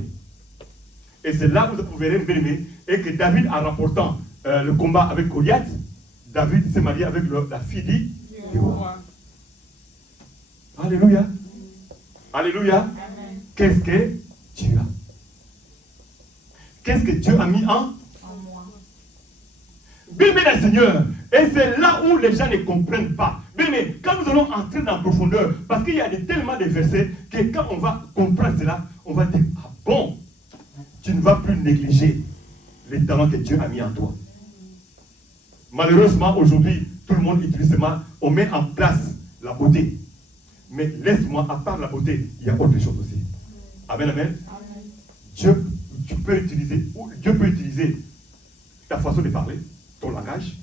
Et c'est là où vous verrez bien, et que David, en rapportant le combat avec Goliath, David s'est marié avec la fille du roi. Alléluia. Alléluia. Qu'est-ce que tu as? Qu'est-ce que Dieu a mis en moi? Bien, bien, Seigneur. Et c'est là où les gens ne comprennent pas. Bien, mais quand nous allons entrer dans la profondeur, parce qu'il y a tellement de versets que quand on va comprendre cela, on va dire, ah bon, tu ne vas plus négliger les talents que Dieu a mis en toi. Malheureusement, aujourd'hui, tout le monde utilise seulement, on met en place la beauté. Mais laisse-moi, à part la beauté, il y a autre chose aussi. Amen, amen. Dieu peut utiliser ta façon de parler, ton langage.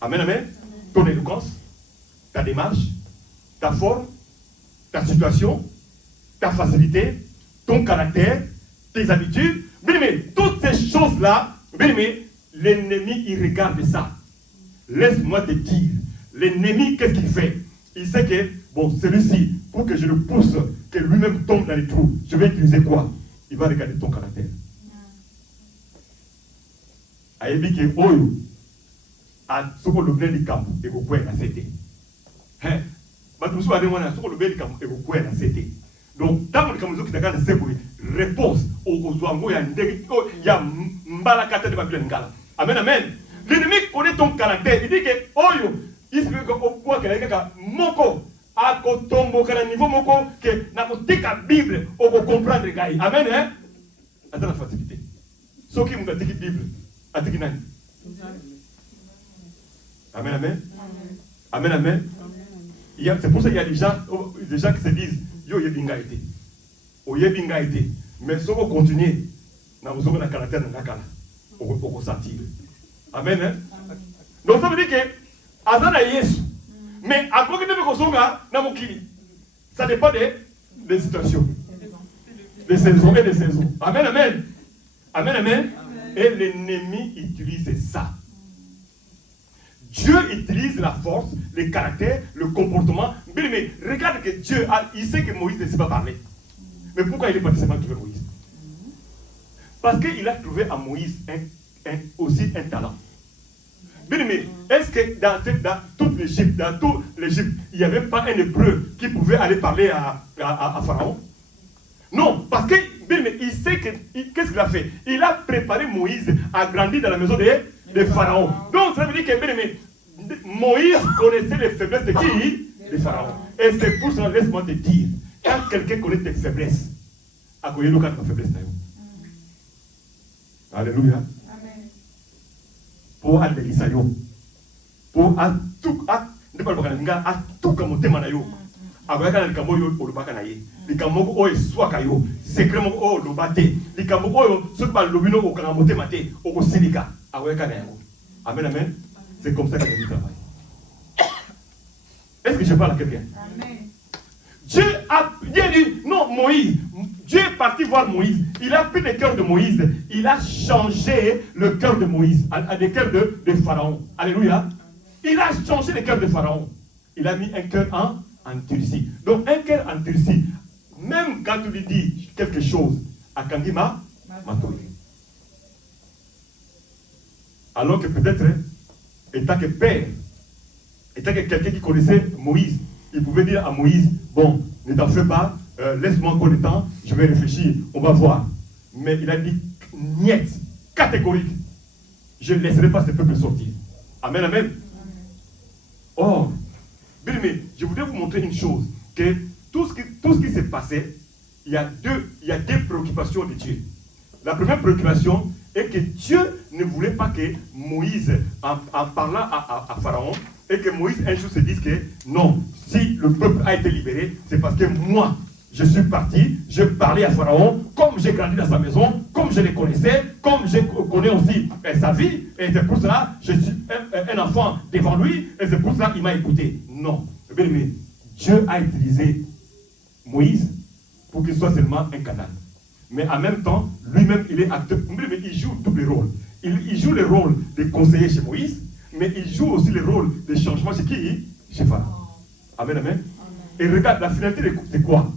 Amen, amen. Ton éloquence, ta démarche, ta forme, ta situation, ta facilité, ton caractère, tes habitudes. Bien aimé, toutes ces choses-là, bien aimé, l'ennemi, il regarde ça. Laisse-moi te dire, l'ennemi, qu'est-ce qu'il fait? Il sait que, bon, celui-ci, pour que je le pousse, que lui-même tombe dans les trous, je vais utiliser quoi? Il va regarder ton caractère. Ayebi ke oyo a soko le blé du camp et vous pouvez la céder. Hein? Matusu a demandé soko le blé du camp et vous pouvez la céder. Donc, tant que nous avons une réponse au Zouango, il y a Mbalakata de Babylone. Amen, amen. L'ennemi connaît ton caractère. Il dit que oyo, il se peut que quelqu'un moko a kotombo kana niveau moko que na kotika Bible au comprendre gars. Amen, hein? Attends la facilité. Ceux qui m'ont dit Bible, a dit nani? Amen, amen. Amen, amen. C'est pour ça qu'il y a des gens qui se disent yo yebinga été. O yebinga été. Mais si on continue, na vous avez un caractère de nakala. Au sentir. Amen, hein? Donc ça veut dire que Azana Yesu. Mais à quoi que nous avons ça dépend des situations, des saisons et des saisons. Amen, amen. Amen, amen. Et l'ennemi utilise ça. Dieu utilise la force, le caractère, le comportement. Mais regarde que Dieu, il sait que Moïse ne sait pas parler. Mais pourquoi il est parti seulement trouver Moïse? Parce qu'il a trouvé à Moïse aussi un talent. Mais est-ce que dans toute l'Égypte, il n'y avait pas un hébreu qui pouvait aller parler à Pharaon? Non, parce qu'il sait qu'est-ce qu'il a fait? Il a préparé Moïse à grandir dans la maison de Pharaon. Donc ça veut dire que Moïse connaissait les faiblesses de qui? De Pharaon. Et c'est pour ça, laisse-moi te dire, quand quelqu'un connaît tes faiblesses, à quoi il y a ta faiblesse? Alléluia. Pour aller l'Isaïo, pour tout comme motema na yo, agoyaka na kambo yo olobaka na ye, likambo oyo swaka yo, secret moko oyo lobate, likambo oyo soki ba lobino okanga motema te, okosilika, agoyaka na yango. Amen, amen. C'est comme ça que Dieu travaille. Est-ce que je parle à quelqu'un? Amen. Dieu dit, non, Moïse, Dieu est parti voir Moïse. Il a pris le cœur de Moïse. Il a changé le cœur de Moïse, le cœur de Pharaon. Alléluia. Il a changé le cœur de Pharaon. Il a mis un cœur en Turcie. Donc un cœur en Turcie, même quand tu lui dis quelque chose, à Kandima, Matoui. Alors que peut-être, étant que père, était quelqu'un qui connaissait Moïse. Il pouvait dire à Moïse, bon, ne t'en fais pas, laisse-moi encore le temps, je vais réfléchir, on va voir. Mais il a dit, niet, catégorique, je ne laisserai pas ce peuple sortir. Amen, amen. Oh, bien aimé, je voudrais vous montrer une chose, que tout ce qui s'est passé, il y a deux préoccupations de Dieu. La première préoccupation est que Dieu ne voulait pas que Moïse, en parlant à Pharaon, et que Moïse un jour se dise que non, si le peuple a été libéré, c'est parce que moi, je suis parti, je parlais à Pharaon, comme j'ai grandi dans sa maison, comme je le connaissais, comme je connais aussi sa vie, et c'est pour cela que je suis un enfant devant lui, et c'est pour cela qu'il m'a écouté. Non, bien aimé, Dieu a utilisé Moïse pour qu'il soit seulement un canal. Mais en même temps, lui-même, il est acteur, mais il joue double rôle. Il joue le rôle de conseiller chez Moïse, mais il joue aussi le rôle de changement chez qui? Chez Pharaon. Amen, amen. Et regarde, la finalité, c'est quoi?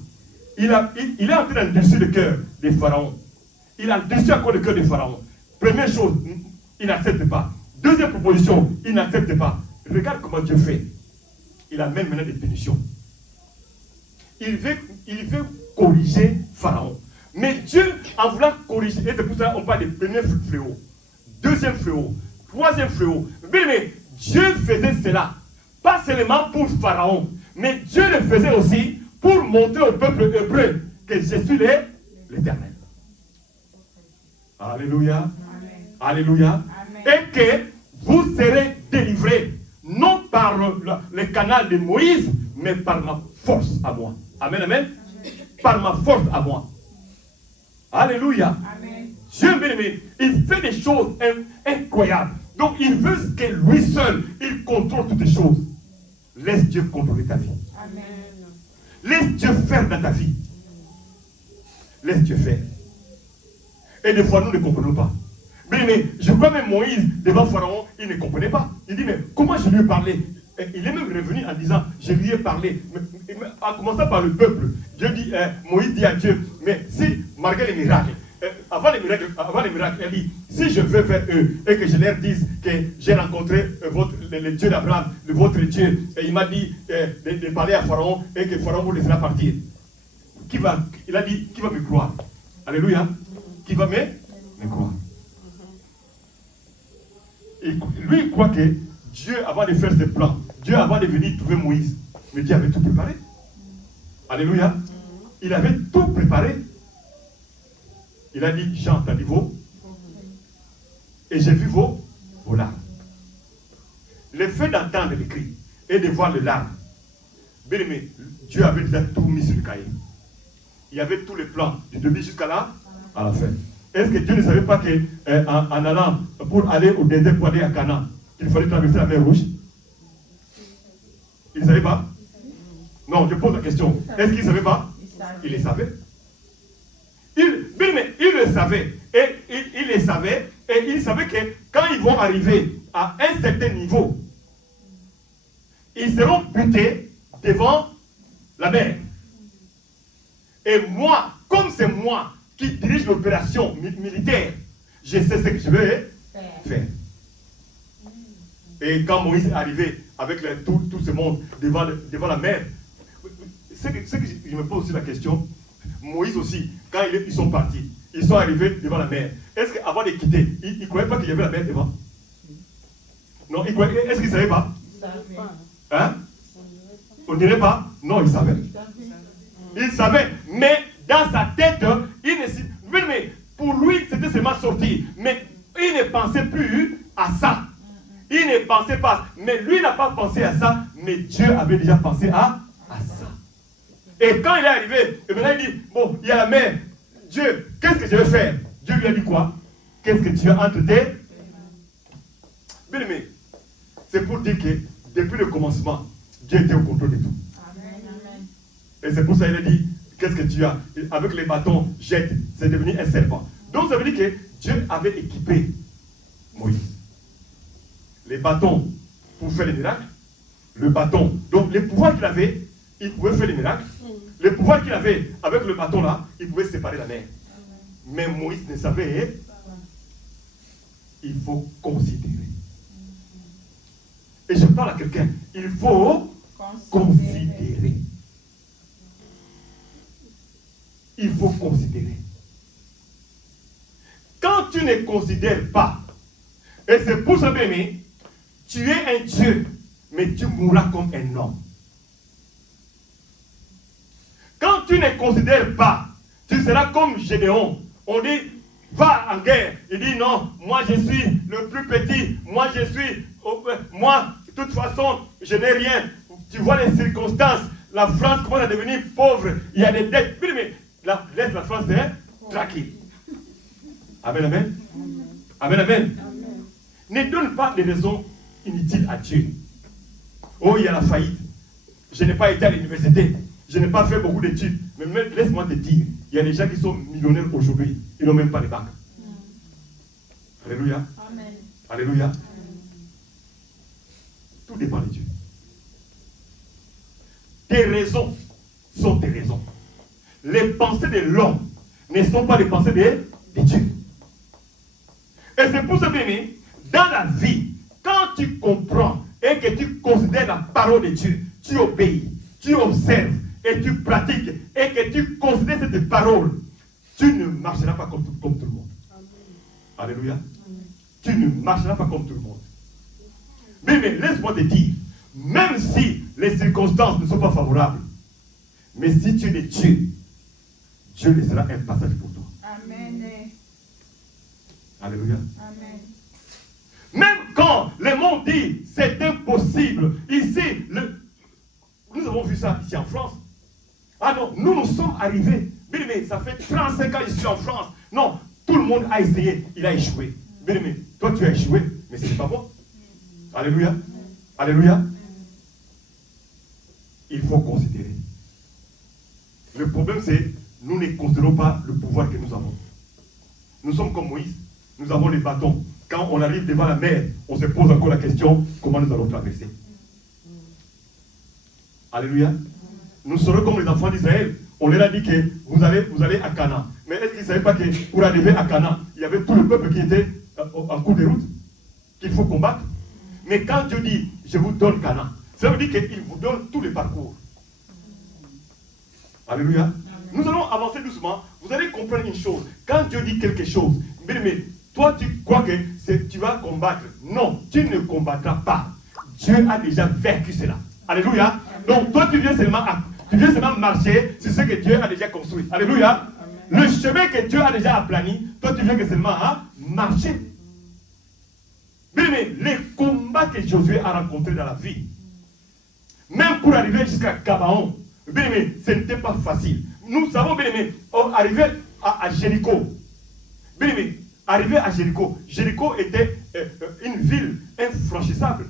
Il est en train d'endurcir le cœur de Pharaon. Il a endurci encore le cœur de Pharaon. Première chose, il n'accepte pas. Deuxième proposition, il n'accepte pas. Regarde comment Dieu fait. Il amène maintenant des punitions. Il veut corriger Pharaon. Mais Dieu, en voulant corriger, et c'est pour ça qu'on parle des premiers fléaux, deuxième fléau, troisième fléau. Mais Dieu faisait cela, pas seulement pour Pharaon, mais Dieu le faisait aussi pour montrer au peuple hébreu que je suis l'Éternel. Alléluia. Amen. Alléluia. Amen. Et que vous serez délivrés, non par le canal de Moïse, mais par ma force à moi. Amen, amen. Par ma force à moi. Alléluia. Amen. Dieu bien-aimé, il fait des choses incroyables. Donc il veut que lui seul, il contrôle toutes les choses. Laisse Dieu contrôler ta vie. Amen. Laisse Dieu faire dans ta vie. Laisse Dieu faire. Et des fois, nous ne comprenons pas. Mais je crois même Moïse, devant Pharaon, il ne comprenait pas. Il dit, mais comment je lui ai parlé? Il est même revenu en disant, je lui ai parlé. En commençant par le peuple, Dieu dit, Moïse dit à Dieu, mais si, malgré les miracles, avant les miracles, elle dit, si je vais vers eux et que je leur dise que j'ai rencontré le Dieu d'Abraham, votre Dieu, et il m'a dit de parler à Pharaon et que Pharaon vous laissera partir. Il a dit, qui va me croire? Alléluia. Qui va me croire? Et lui, il croit que Dieu, avant de faire ses plans, Dieu, avant de venir trouver Moïse, mais Dieu avait tout préparé. Alléluia. Il avait tout préparé. Il a dit, j'ai entendu vos, et j'ai vu vos larmes. Le fait d'entendre les cris et de voir les larmes, bien aimé, Dieu avait déjà tout mis sur le cahier. Il y avait tous les plans, du début jusqu'à là, à la fin. Est-ce que Dieu ne savait pas qu'en allant pour aller au désert pour aller à Canaan, il fallait traverser la mer Rouge? Il ne savait pas? Non, je pose la question. Est-ce qu'il ne savait pas? Il le savait. Il le savait. Et il le savait. Et il savait que quand ils vont arriver à un certain niveau, ils seront butés devant la mer. Et moi, comme c'est moi qui dirige l'opération militaire, je sais ce que je vais faire. Et quand Moïse est arrivé avec tout ce monde devant la mer, c'est que je me pose aussi la question, Moïse aussi, quand ils sont partis, ils sont arrivés devant la mer. Est-ce qu'avant de quitter, ils ne croyaient pas qu'il y avait la mer devant? Non, est-ce qu'ils ne savaient pas? Hein? On ne dirait pas? Non, ils savaient. Ils savaient, mais dans sa tête, mais pour lui, c'était seulement sortir. Mais il ne pensait plus à ça. Il ne pensait pas. Mais lui n'a pas pensé à ça, mais Dieu avait déjà pensé à ça. Et quand il est arrivé, et maintenant il dit, bon, il y a la mer. Dieu, qu'est-ce que je vais faire? Dieu lui a dit quoi? Qu'est-ce que tu as entre tes? Bien aimé, c'est pour dire que depuis le commencement, Dieu était au contrôle de tout. Amen. Et c'est pour ça qu'il a dit, qu'est-ce que tu as? Avec les bâtons, jette, c'est devenu un serpent. Donc ça veut dire que Dieu avait équipé Moïse. Les bâtons pour faire les miracles. Le bâton. Donc les pouvoirs qu'il avait, il pouvait faire les miracles. Les pouvoirs qu'il avait avec le bâton là, il pouvait séparer la mer. Mais Moïse ne savait. Il faut considérer. Et je parle à quelqu'un. Il faut considérer. Il faut considérer. Quand tu ne considères pas, et c'est pour ça, bien, tu es un Dieu, mais tu mourras comme un homme. Quand tu ne considères pas, tu seras comme Gédéon. On dit, va en guerre. Il dit, non, moi je suis le plus petit. Moi je suis, moi, de toute façon, je n'ai rien. Tu vois les circonstances. La France commence à devenir pauvre. Il y a des dettes. Mais laisse la France tranquille. Amen, amen. Amen, amen. Ne donne pas des raisons inutiles à Dieu. Oh, il y a la faillite. Je n'ai pas été à l'université. Je n'ai pas fait beaucoup d'études. Mais laisse-moi te dire, il y a des gens qui sont millionnaires aujourd'hui. Ils n'ont même pas de bac. Alléluia. Amen. Alléluia. Tout dépend de Dieu. Tes raisons sont tes raisons. Les pensées de l'homme ne sont pas les pensées de Dieu. Et c'est pour ça, bien, dans la vie, quand tu comprends et que tu considères la parole de Dieu, tu obéis, tu observes et tu pratiques et que tu considères cette parole, tu ne marcheras pas comme tout le monde. Amen. Alléluia. Amen. Tu ne marcheras pas comme tout le monde. Mais laisse-moi te dire, même si les circonstances ne sont pas favorables, mais si tu es de Dieu, Dieu laissera un passage pour toi. Amen. Alléluia. Amen. Même quand le monde dit c'est impossible, ici, nous avons vu ça ici en France. Ah non, nous sommes arrivés. Mais ça fait 35 ans ici en France. Non, tout le monde a essayé, il a échoué. Mais toi tu as échoué, mais ce n'est pas bon. Alléluia. Alléluia. Il faut considérer. Le problème c'est, nous ne considérons pas le pouvoir que nous avons. Nous sommes comme Moïse. Nous avons les bâtons. Quand on arrive devant la mer, on se pose encore la question, comment nous allons traverser? Alléluia. Nous serons comme les enfants d'Israël. On leur a dit que vous allez à Canaan. Mais est-ce qu'ils ne savaient pas que pour arriver à Canaan, il y avait tout le peuple qui était en cours de route, qu'il faut combattre? Mais quand Dieu dit, je vous donne Canaan, ça veut dire qu'il vous donne tout le parcours. Alléluia. Nous allons avancer doucement. Vous allez comprendre une chose. Quand Dieu dit quelque chose, mais toi tu crois que tu vas combattre. Non, tu ne combattras pas. Dieu a déjà vaincu cela. Alléluia. Donc toi tu viens seulement marcher sur ce que Dieu a déjà construit. Alléluia. Le chemin que Dieu a déjà aplani, toi tu viens que seulement marcher. Mais les combats que Josué a rencontrés dans la vie, même pour arriver jusqu'à Gabaon, ce n'était pas facile. Nous savons, arriver à Jéricho. Arriver à Jéricho. Jéricho était une ville infranchissable.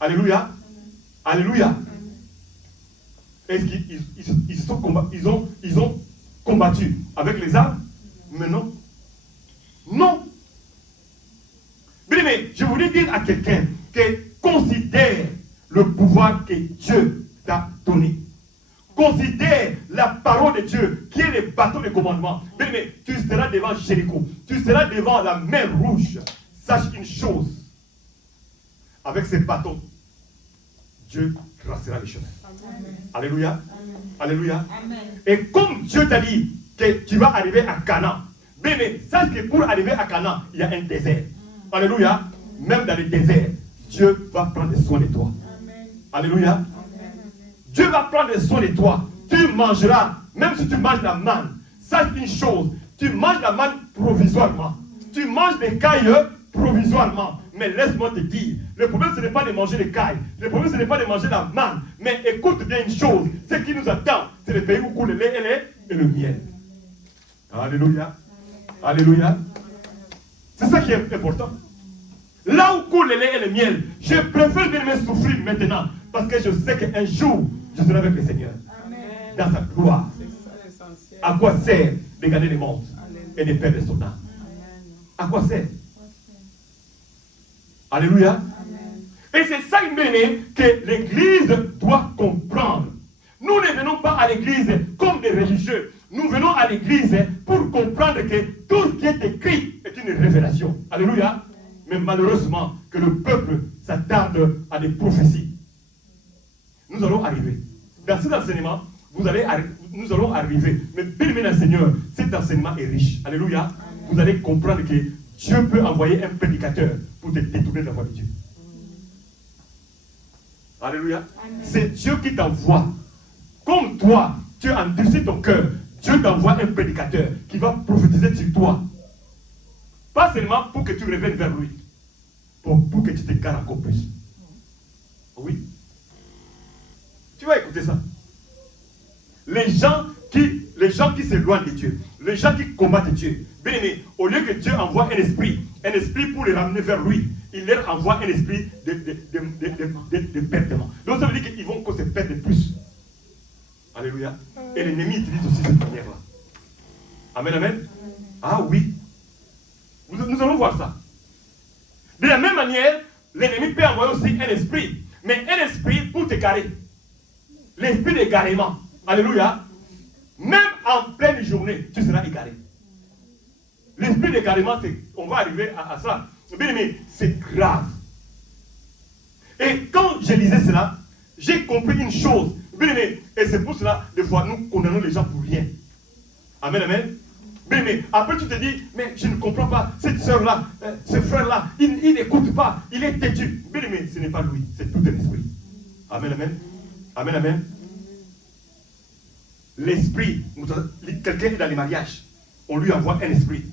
Alléluia. Alléluia. Est-ce qu'ils ont combattu avec les armes? Mais non. Non. Mais je voulais dire à quelqu'un que considère le pouvoir que Dieu t'a donné. Considère la parole de Dieu qui est le bâton de commandement. Mais tu seras devant Jéricho. Tu seras devant la mer rouge. Sache une chose. Avec ces bâtons, Dieu tracera les chemins. Amen. Alléluia. Amen. Alléluia. Amen. Et comme Dieu t'a dit que tu vas arriver à Canaan, mais sache que pour arriver à Canaan, il y a un désert. Alléluia. Même dans le désert, Dieu va prendre soin de toi. Amen. Alléluia. Amen. Dieu va prendre soin de toi. Tu mangeras, même si tu manges la manne, sache une chose, tu manges la manne provisoirement. Tu manges des cailles provisoirement. Mais laisse-moi te dire, le problème ce n'est pas de manger les cailles. Le problème ce n'est pas de manger la manne. Mais écoute bien une chose, ce qui nous attend, c'est le pays où coule le lait et le miel. Alléluia. Alléluia. C'est ça qui est important. Là où coule le lait et le miel, je préfère de me souffrir maintenant. Parce que je sais qu'un jour, je serai avec le Seigneur. Amen. Dans sa gloire. À quoi sert de garder les mondes et de perdre son âme? À quoi sert? Alléluia. Amen. Et c'est ça que l'Église doit comprendre. Nous ne venons pas à l'Église comme des religieux. Nous venons à l'Église pour comprendre que tout ce qui est écrit est une révélation. Alléluia. Mais malheureusement, que le peuple s'attarde à des prophéties. Nous allons arriver. Dans cet enseignement, nous allons arriver. Mais bien le Seigneur, cet enseignement est riche. Alléluia. Vous allez comprendre que Dieu peut envoyer un prédicateur pour te détourner de la voie de Dieu. Alléluia. C'est Dieu qui t'envoie. Comme toi, tu as endurci ton cœur, Dieu t'envoie un prédicateur qui va prophétiser sur toi. Pas seulement pour que tu reviennes vers lui, pour que tu te gares encore plus. Oui. Tu vas écouter ça. Les gens qui s'éloignent de Dieu, les gens qui combattent Dieu, bien aimé, au lieu que Dieu envoie un esprit pour les ramener vers lui, il leur envoie un esprit de perdement. Donc ça veut dire qu'ils vont se perdre plus. Alléluia. Et l'ennemi utilise aussi cette manière-là. Amen, amen. Ah oui. Nous allons voir ça. De la même manière, l'ennemi peut envoyer aussi un esprit. Mais un esprit pour t'égarer. L'esprit d'égarement. Alléluia. Même en pleine journée, tu seras égaré. L'esprit d'égarement, on va arriver à ça. Bien aimé, c'est grave. Et quand je lisais cela, j'ai compris une chose. Bien aimé, et c'est pour cela, des fois, nous condamnons les gens pour rien. Amen, amen. Bien aimé, après tu te dis, mais je ne comprends pas, cette soeur-là, ce frère-là, il n'écoute pas, il est têtu. Bien aimé, ce n'est pas lui, c'est tout un esprit. Amen, amen. Amen, amen. L'esprit, quelqu'un est dans les mariages, on lui envoie un esprit.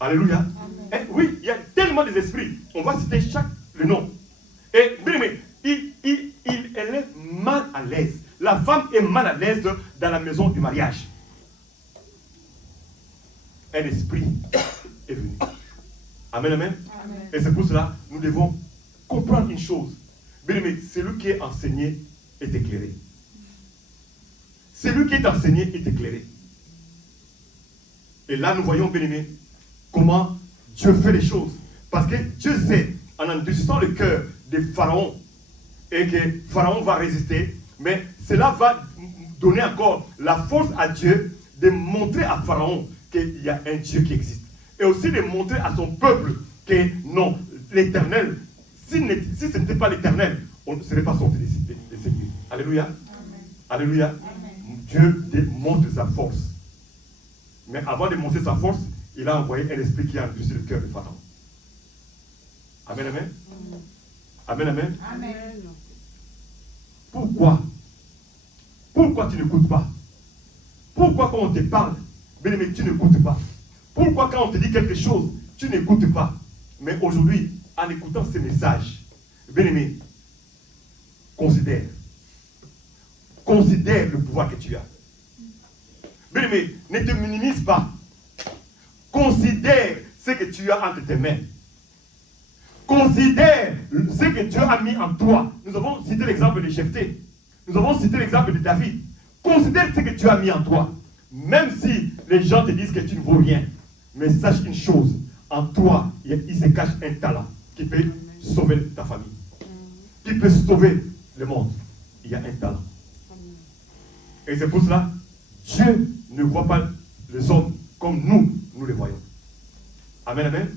Alléluia. Et oui, il y a tellement d'esprits. On va citer le nom. Et bien aimé, elle est mal à l'aise. La femme est mal à l'aise dans la maison du mariage. Un esprit est venu. Amen, amen. Amen. Et c'est pour cela que nous devons comprendre une chose. Bien aimé, celui qui est enseigné est éclairé. Celui qui est enseigné est éclairé. Et là, nous voyons, bien aimé, comment Dieu fait les choses. Parce que Dieu sait, en endurcissant le cœur de Pharaon, et que Pharaon va résister, mais cela va donner encore la force à Dieu de montrer à Pharaon qu'il y a un Dieu qui existe. Et aussi de montrer à son peuple que non, l'Éternel, si ce n'était pas l'Éternel, on ne serait pas sorti de ces lieux. Alléluia. Amen. Alléluia. Amen. Dieu montre sa force. Mais avant de montrer sa force, il a envoyé un esprit qui a endurci le cœur de Pharaon. Amen, amen. Amen, amen. Amen. Pourquoi? Pourquoi tu n'écoutes pas? Pourquoi quand on te parle, bien aimé, tu n'écoutes pas? Pourquoi quand on te dit quelque chose, tu n'écoutes pas? Mais aujourd'hui, en écoutant ces messages, bien aimé, considère le pouvoir que tu as. Bien aimé, ne te minimise pas. Considère ce que tu as entre tes mains. Considère ce que Dieu a mis en toi. Nous avons cité l'exemple de Jephthé. Nous avons cité l'exemple de David. Considère ce que Dieu a mis en toi. Même si les gens te disent que tu ne vaux rien. Mais sache une chose. En toi, il se cache un talent qui peut sauver ta famille. Qui peut sauver le monde. Il y a un talent. Et c'est pour cela, Dieu ne voit pas les hommes comme nous les voyons. Amen, amen.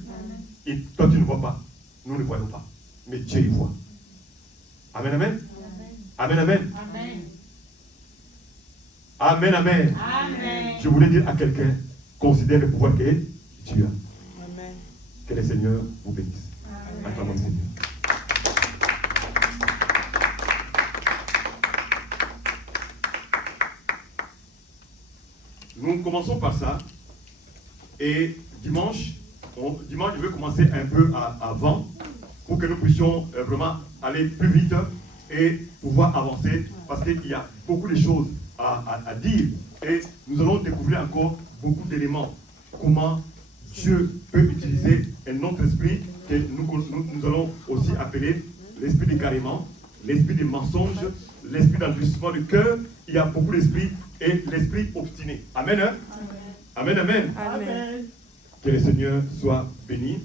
Et toi, tu ne vois pas. Nous ne voyons pas. Mais Dieu y voit. Amen, amen. Amen, amen. Amen, amen. Amen. Je voulais dire à quelqu'un, considère le pouvoir que tu as. Amen. Que le Seigneur vous bénisse. Acclamons le Seigneur. Nous commençons par ça. Et dimanche, je vais commencer un peu avant pour que nous puissions vraiment aller plus vite et pouvoir avancer parce qu'il y a beaucoup de choses à dire et nous allons découvrir encore beaucoup d'éléments. Comment Dieu peut utiliser un autre esprit que nous allons aussi appeler l'esprit d'égarement, l'esprit des mensonges, l'esprit d'endurcissement du cœur. Il y a beaucoup d'esprits et l'esprit obstiné. Amen. Amen, amen. Amen. Que le Seigneur soit béni.